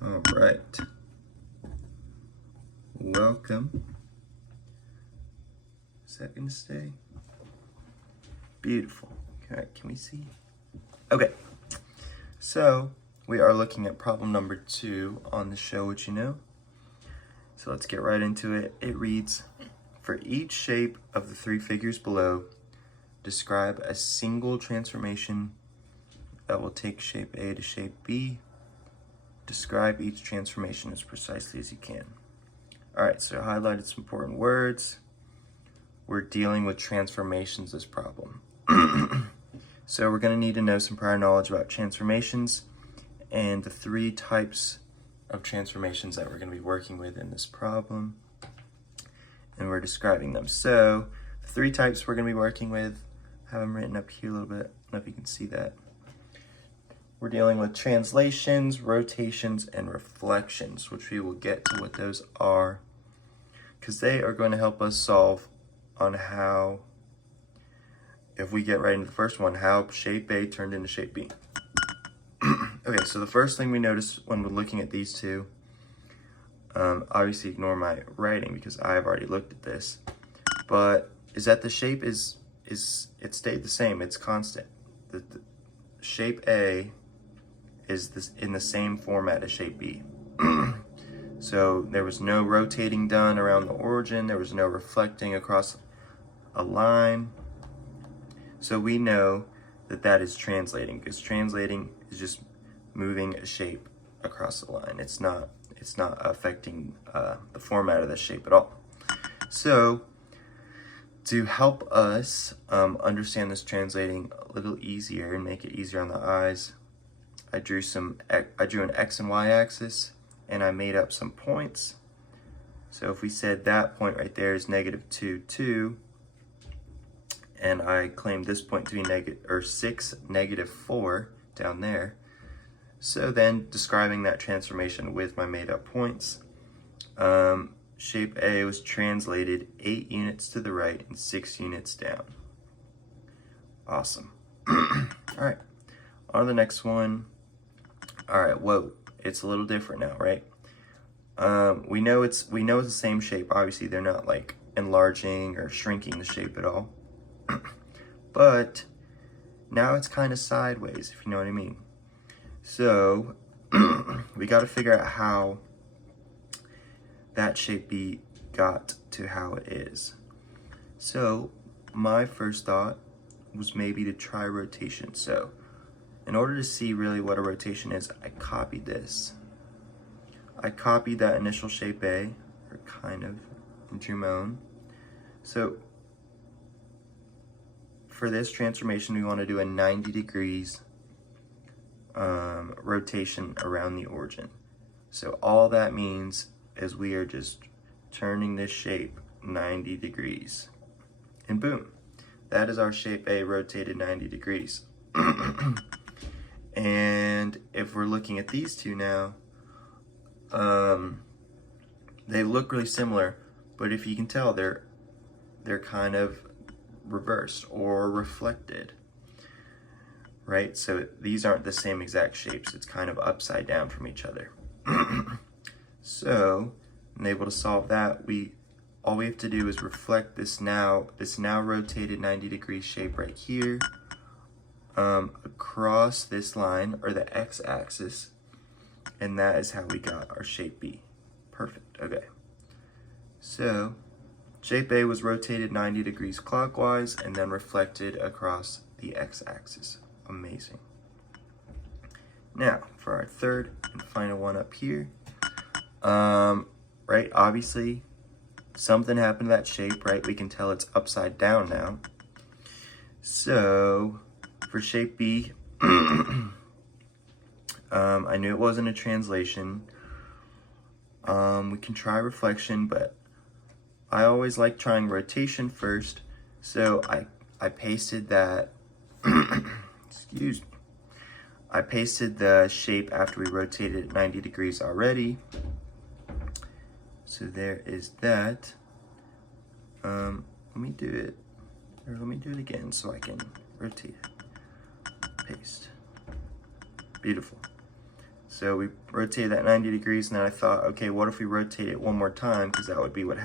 All right. Welcome. Is that gonna stay? Beautiful. Okay, can we see? Okay. So we are looking at problem number 2 on the Show What You Know. So let's get right into it. It reads, for each shape of the 3 figures below, describe a single transformation that will take shape A to shape B. Describe each transformation as precisely as you can. All right, so I highlighted some important words. We're dealing with transformations this problem. So we're going to need to know some prior knowledge about transformations and the 3 types of transformations that we're going to be working with in this problem. And we're describing them. So the 3 types we're going to be working with, I have them written up here a little bit. I don't know if you can see that. We're dealing with translations, rotations, and reflections, which we will get to what those are, because they are going to help us solve on how, if we get right into the first one, how shape A turned into shape B. Okay, so the first thing we notice when we're looking at these two, obviously ignore my writing because I've already looked at this, but is that the shape it stayed the same, it's constant. The shape A is in the same format as shape B. So there was no rotating done around the origin, there was no reflecting across a line. So we know that that is translating, because translating is just moving a shape across the line. It's not affecting the format of the shape at all. So to help us understand this translating a little easier and make it easier on the eyes, I drew an X and Y axis, and I made up some points. So if we said that point right there is -2, 2, and I claimed this point to be 6, -4 down there. So then describing that transformation with my made up points, shape A was translated 8 units to the right and 6 units down. Awesome. All right, on to the next one. All right, whoa, it's a little different now, right? We know it's the same shape. Obviously, they're not like enlarging or shrinking the shape at all. But now it's kind of sideways, if you know what I mean. So we got to figure out how that shape B got to how it is. So my first thought was maybe to try rotation. So in order to see really what a rotation is, I copied this. I copied that initial shape A, or kind of, and drew my own. So for this transformation, we want to do a 90 degrees rotation around the origin. So all that means is we are just turning this shape 90 degrees. And boom, that is our shape A rotated 90 degrees. And if we're looking at these two now, they look really similar, but if you can tell, they're kind of reversed or reflected, right? So these aren't the same exact shapes. It's kind of upside down from each other. So, and able to solve that, all we have to do is reflect this now rotated 90 degree shape right here across this line, or the x-axis, and that is how we got our shape B. Perfect. Okay. So shape A was rotated 90 degrees clockwise and then reflected across the x-axis. Amazing. Now, for our third and final one up here, right, obviously something happened to that shape, right? We can tell it's upside down now. So for shape B, I knew it wasn't a translation. We can try reflection, but I always like trying rotation first. So I pasted that, excuse me. I pasted the shape after we rotated it 90 degrees already. So there is that. Let me do it again so I can rotate it. Paste. Beautiful. So we rotated that 90 degrees, and then I thought, okay, what if we rotate it one more time? Because that would be what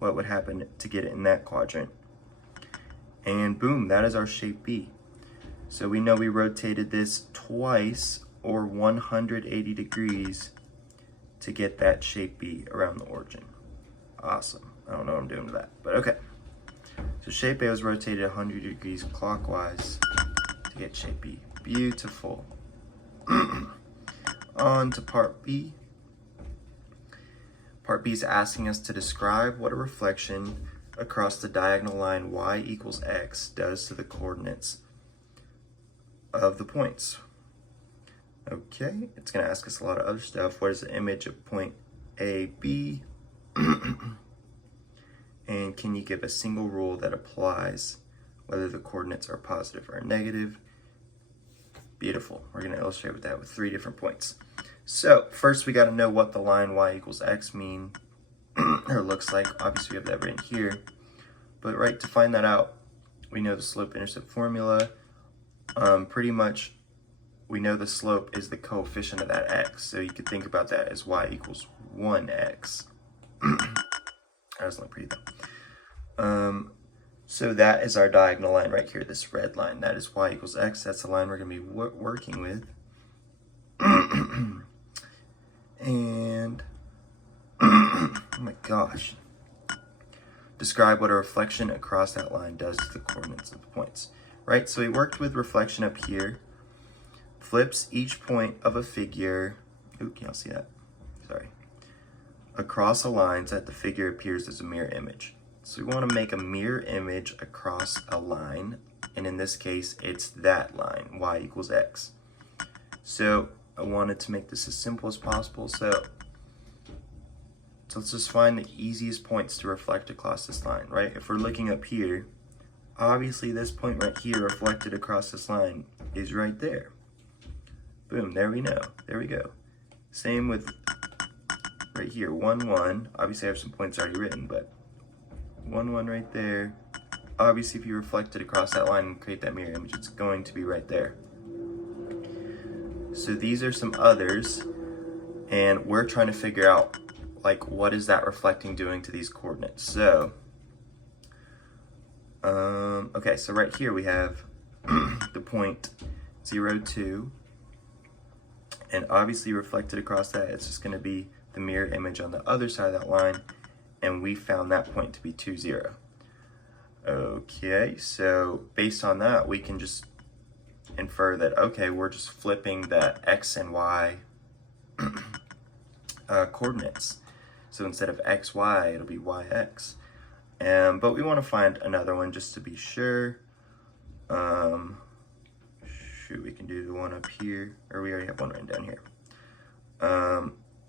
would happen to get it in that quadrant. And boom, that is our shape B. So we know we rotated this twice, or 180 degrees, to get that shape B around the origin. Awesome. I don't know what I'm doing with that, but okay. So shape A was rotated 100 degrees clockwise to get shape B. Beautiful. On to part B. Part B is asking us to describe what a reflection across the diagonal line y equals x does to the coordinates of the points. Okay, it's going to ask us a lot of other stuff. What is the image of point A, B? And can you give a single rule that applies whether the coordinates are positive or negative? Beautiful. We're going to illustrate with that with 3 different points. So first we got to know what the line y equals x mean or looks like. Obviously we have that written here. But right, to find that out, we know the slope-intercept formula. Pretty much we know the slope is the coefficient of that x. So you could think about that as y equals 1x. That doesn't look pretty though. So that is our diagonal line right here, this red line. That is y equals x. That's the line we're going to be working with. And, oh my gosh. Describe what a reflection across that line does to the coordinates of the points. Right, so we worked with reflection up here. Flips each point of a figure, ooh, can y'all see that? Sorry. Across a line so that the figure appears as a mirror image. So we want to make a mirror image across a line, and in this case, it's that line, y equals x. So I wanted to make this as simple as possible, so let's just find the easiest points to reflect across this line, right? If we're looking up here, obviously this point right here reflected across this line is right there. Boom, there we know, there we go. Same with right here, 1, 1. Obviously I have some points already written, but 1, 1 right there. Obviously if you reflect it across that line and create that mirror image, it's going to be right there. So these are some others, and we're trying to figure out, like, what is that reflecting doing to these coordinates? So, okay, so right here we have the point 0, 2, and obviously reflected across that, it's just going to be the mirror image on the other side of that line, and we found that point to be 2, 0. Okay, so based on that, we can just infer that, okay, we're just flipping the x and y coordinates. So instead of xy, it'll be yx. But we want to find another one just to be sure. Shoot, we can do the one up here, or we already have one written down here.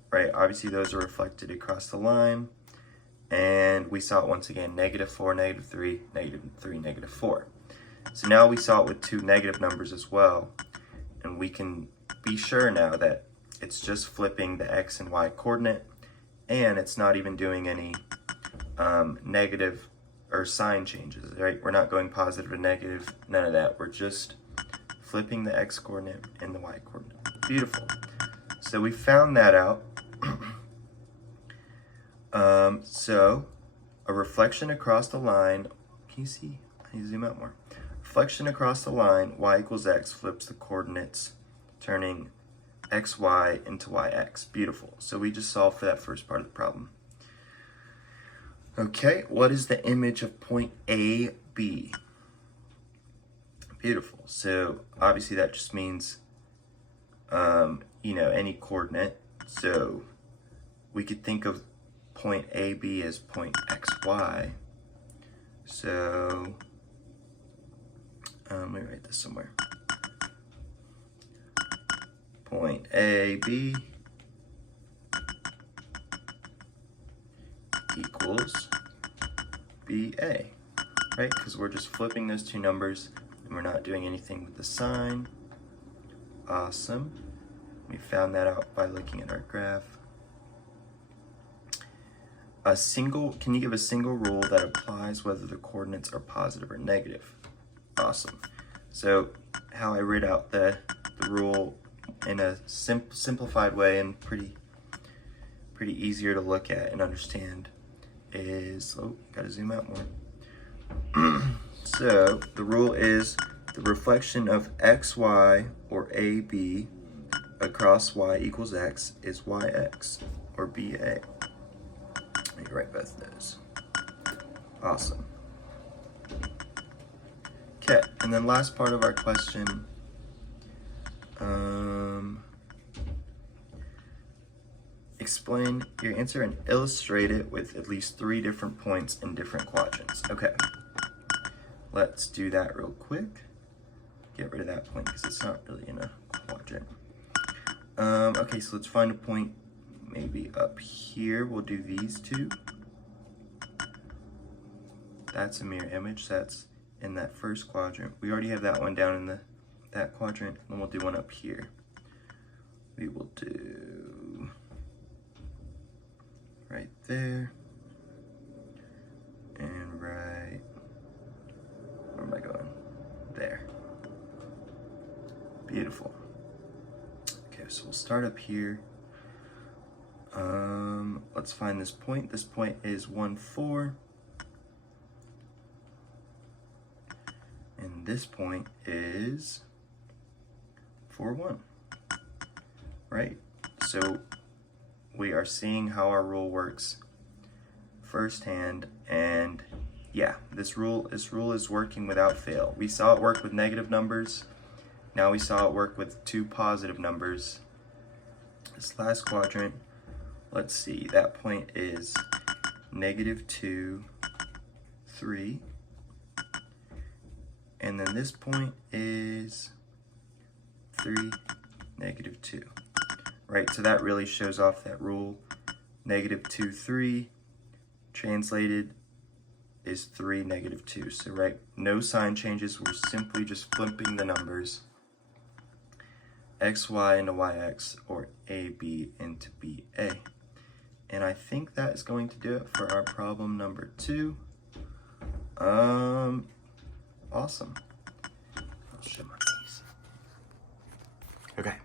Right, obviously those are reflected across the line. And we saw it once again, -4, -3, -3, -4. So now we saw it with 2 negative numbers as well. And we can be sure now that it's just flipping the x and y coordinate, and it's not even doing any negative or sign changes, right? We're not going positive or negative, none of that. We're just flipping the x coordinate and the y coordinate. Beautiful. So we found that out. So a reflection across the line, can you see? I need to zoom out more. Reflection across the line, y equals x, flips the coordinates, turning xy into yx. Beautiful. So we just solved for that first part of the problem. Okay, what is the image of point A, B? Beautiful. So obviously that just means, you know, any coordinate. So we could think of point AB as point xy. So let me write this somewhere. Point AB equals BA, right? Because we're just flipping those two numbers and we're not doing anything with the sign. Awesome. We found that out by looking at our graph. Can you give a single rule that applies whether the coordinates are positive or negative? Awesome. So how I read out the rule in a simplified way and pretty easier to look at and understand is, oh, gotta zoom out more. So the rule is the reflection of xy or AB across y equals x is yx or BA. Let me write both those. Awesome. Okay, and then last part of our question. Explain your answer and illustrate it with at least 3 different points in different quadrants. Okay, let's do that real quick. Get rid of that point because it's not really in a quadrant. Okay, so let's find a point maybe up here. We'll do these 2. That's a mirror image. That's in that first quadrant. We already have that one down in that quadrant, and we'll do one up here. We will do right there and right, where am I going? There. Beautiful. Okay, so we'll start up here. Let's find this point. This point is 1, 4. And this point is 4, 1. Right? So we are seeing how our rule works firsthand, and yeah, this rule is working without fail. We saw it work with negative numbers. Now we saw it work with 2 positive numbers. This last quadrant, let's see, that point is -2, 3. And then this point is 3, -2. Right, so that really shows off that rule. -2, 3, translated is 3, -2. So right, no sign changes, we're simply just flipping the numbers. xy into yx, or AB into BA. And I think that is going to do it for our problem number 2. Awesome. I'll show my face. Okay.